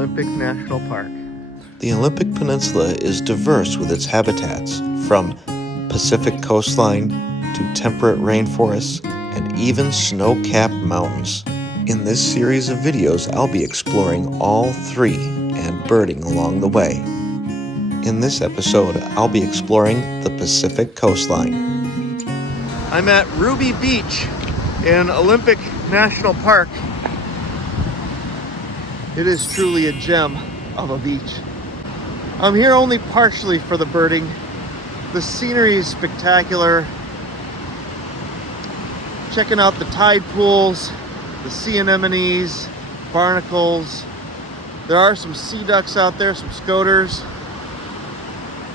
Olympic National Park. The Olympic Peninsula is diverse with its habitats, from Pacific Coastline to temperate rainforests and even snow-capped mountains. In this series of videos, I'll be exploring all three and birding along the way. In this episode, I'll be exploring the Pacific Coastline. I'm at Ruby Beach in Olympic National Park. It is truly a gem of a beach. I'm here only partially for the birding. The scenery is spectacular. Checking out the tide pools, the sea anemones, barnacles. There are some sea ducks out there, some scoters.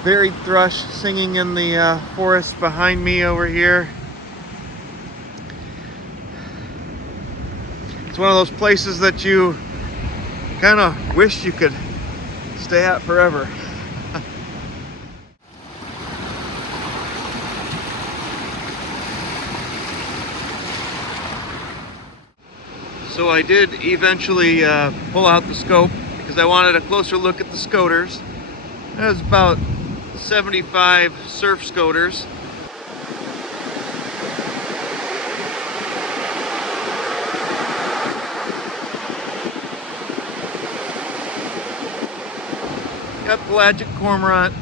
Varied thrush singing in the forest behind me over here. It's one of those places that you kind of wish you could stay at forever. So I did eventually pull out the scope because I wanted a closer look at the scoters. There's about 75 surf scoters. Got pelagic cormorant,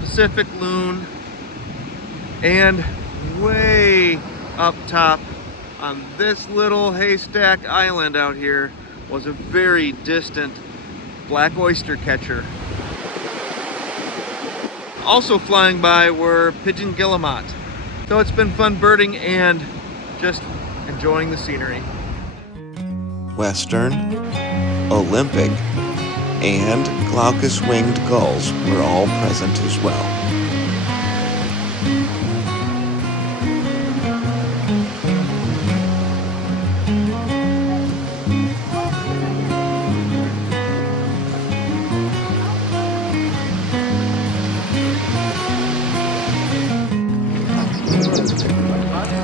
Pacific loon, and way up top on this little haystack island out here was a very distant black oyster catcher. Also flying by were pigeon guillemot. So it's been fun birding and just enjoying the scenery. Western, Olympic, and glaucous-winged gulls were all present as well.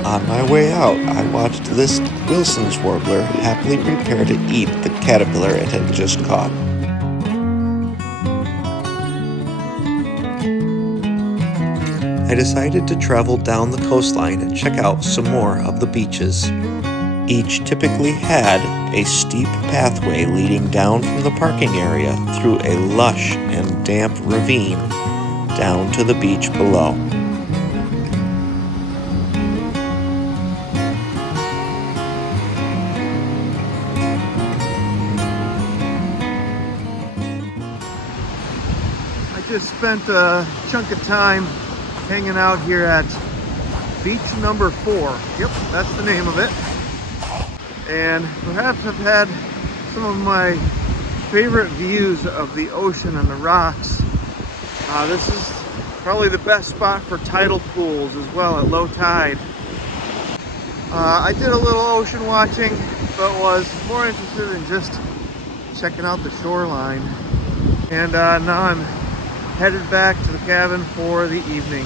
On my way out, I watched this Wilson's warbler happily prepare to eat the caterpillar it had just caught. I decided to travel down the coastline and check out some more of the beaches. Each typically had a steep pathway leading down from the parking area through a lush and damp ravine down to the beach below. Just spent a chunk of time hanging out here at beach number 4. Yep, that's the name of it. And perhaps I've had some of my favorite views of the ocean and the rocks. This is probably the best spot for tidal pools as well at low tide. I did a little ocean watching, but was more interested in just checking out the shoreline. And now I'm headed back to the cabin for the evening.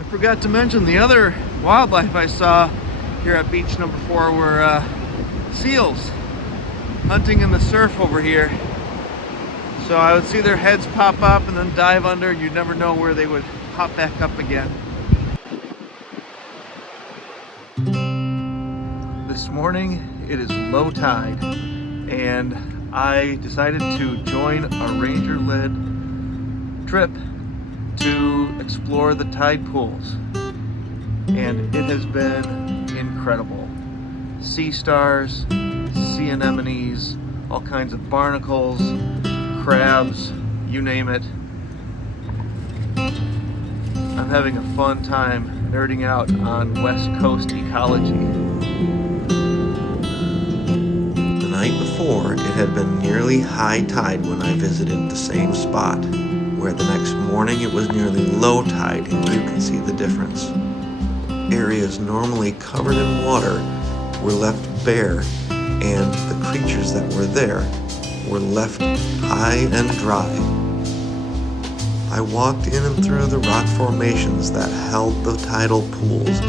I forgot to mention the other wildlife I saw here at beach number 4 were seals hunting in the surf over here. So I would see their heads pop up and then dive under. You'd never know where they would pop back up again. This morning it is low tide and I decided to join a ranger-led trip to explore the tide pools, and it has been incredible. Sea stars, sea anemones, all kinds of barnacles, crabs, you name it. I'm having a fun time nerding out on West Coast ecology. The night before, it had been nearly high tide when I visited the same spot, where the next morning it was nearly low tide, and you can see the difference. Areas normally covered in water were left bare, and the creatures that were there were left high and dry. I walked in and through the rock formations that held the tidal pools,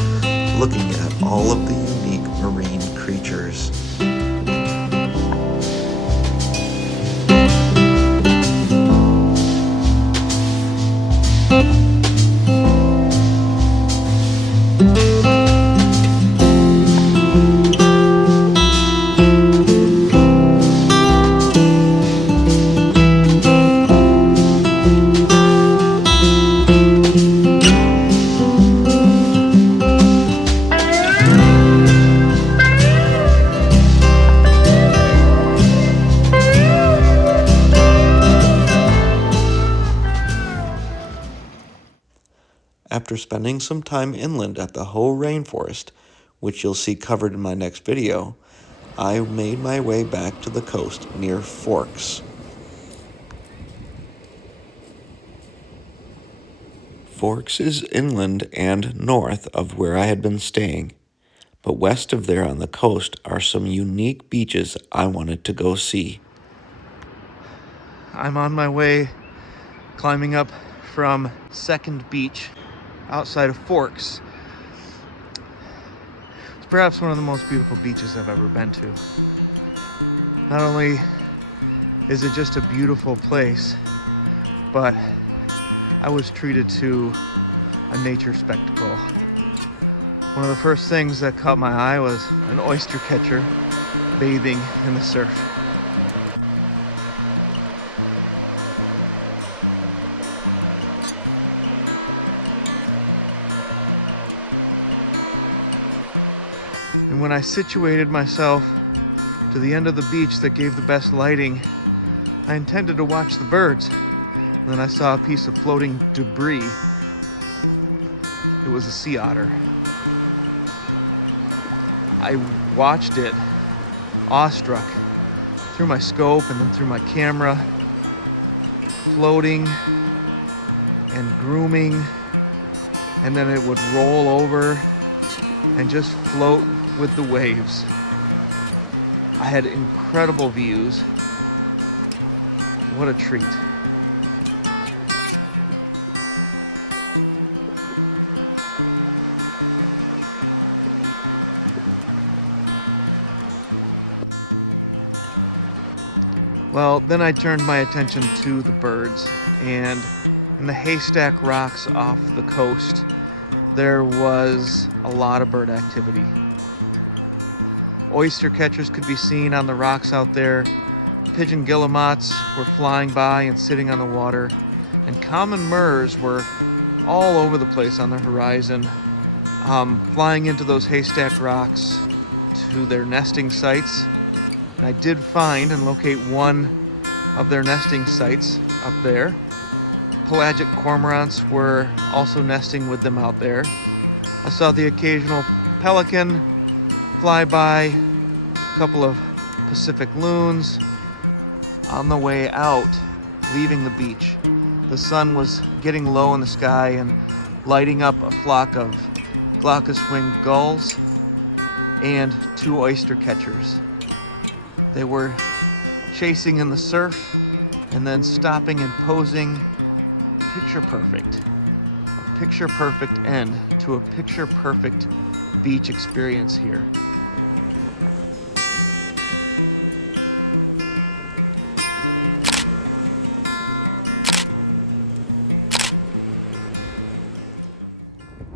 looking at all of the unique marine creatures. After spending some time inland at the Hoh Rainforest, which you'll see covered in my next video, I made my way back to the coast near Forks. Forks is inland and north of where I had been staying, but west of there on the coast are some unique beaches I wanted to go see. I'm on my way climbing up from Second Beach outside of Forks. It's perhaps one of the most beautiful beaches I've ever been to. Not only is it just a beautiful place, but I was treated to a nature spectacle. One of the first things that caught my eye was an oyster catcher bathing in the surf. And when I situated myself to the end of the beach that gave the best lighting, I intended to watch the birds. And then I saw a piece of floating debris. It was a sea otter. I watched it, awestruck, through my scope and then through my camera, floating and grooming, and then it would roll over and just float with the waves. I had incredible views. What a treat. Well, then I turned my attention to the birds, and in the haystack rocks off the coast, there was a lot of bird activity. Oyster catchers could be seen on the rocks out there. Pigeon guillemots were flying by and sitting on the water, and common murres were all over the place on the horizon, flying into those haystack rocks to their nesting sites. And I did find and locate one of their nesting sites up there. Pelagic cormorants were also nesting with them out there. I saw the occasional pelican fly by, a couple of Pacific loons. On the way out, leaving the beach, the sun was getting low in the sky and lighting up a flock of glaucous-winged gulls and 2 oyster catchers. They were chasing in the surf and then stopping and posing. Picture perfect. A picture perfect end to a picture perfect beach experience here.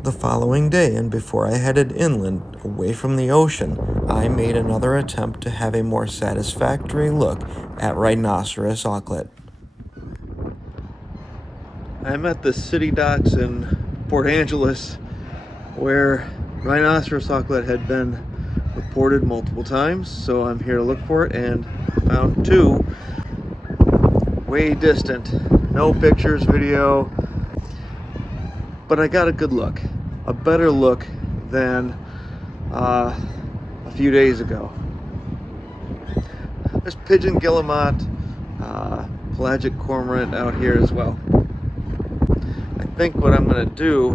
The following day, and before I headed inland, away from the ocean, I made another attempt to have a more satisfactory look at Rhinoceros Auklet. I'm at the city docks in Port Angeles, where Rhinoceros Auklet had been reported multiple times, so I'm here to look for it, and found 2 way distant. No pictures, video, but I got a good look. A better look than a few days ago. There's pigeon guillemot, pelagic cormorant out here as well. I think what I'm going to do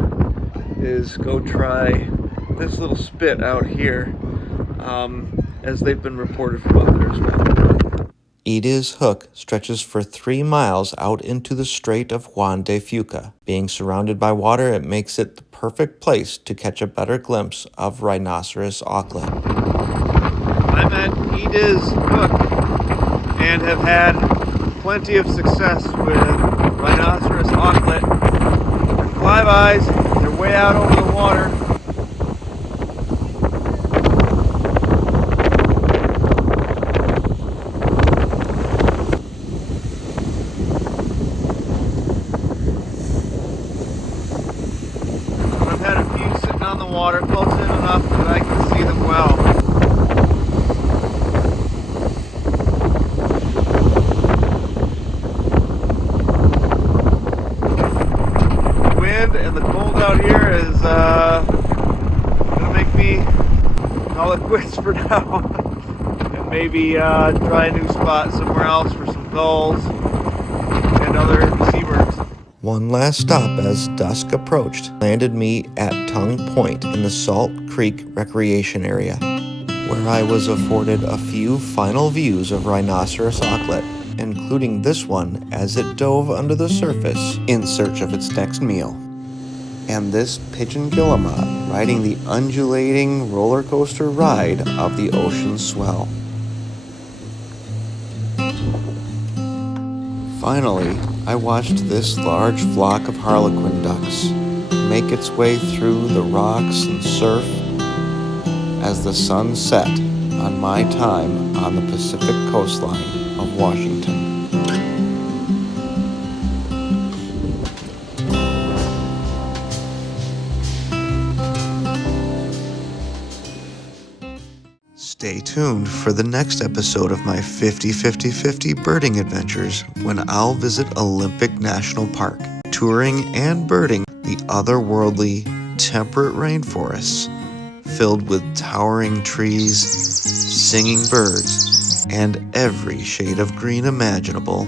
is go try this little spit out here, as they've been reported from out there as well. Edith's Hook stretches for 3 miles out into the Strait of Juan de Fuca. Being surrounded by water, it makes it the perfect place to catch a better glimpse of Rhinoceros Auklet. I'm at Edith's Hook and have had plenty of success with Rhinoceros Auklet. They're flybys, they're way out over the water. On the water, close in enough that I can see them well. The wind and the cold out is gonna make me call it quits for now and maybe try a new spot somewhere else for some gulls and other seabirds. One last stop as dusk approached landed me at Tongue Point in the Salt Creek Recreation Area, where I was afforded a few final views of Rhinoceros Auklet, including this one as it dove under the surface in search of its next meal. And this pigeon guillemot riding the undulating roller coaster ride of the ocean swell. Finally, I watched this large flock of harlequin ducks make its way through the rocks and surf as the sun set on my time on the Pacific Coastline of Washington. Stay tuned for the next episode of my 50-50-50 birding adventures when I'll visit Olympic National Park, touring and birding the otherworldly temperate rainforests filled with towering trees, singing birds, and every shade of green imaginable.